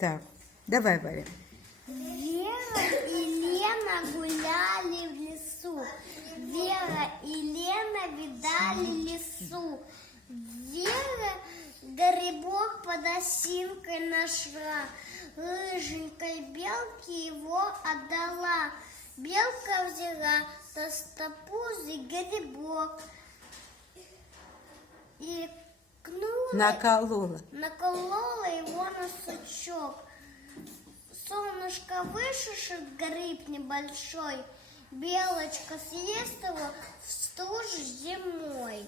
Так, давай, Варя. Вера и Лена гуляли в лесу. Вера и Лена видали лесу. Вера грибок под осинкой нашла. Рыженькой белке его отдала. Белка взяла толстопузый грибок и наколола его на сучок. Солнышко вышишет гриб небольшой, белочка съест его в стужу зимой.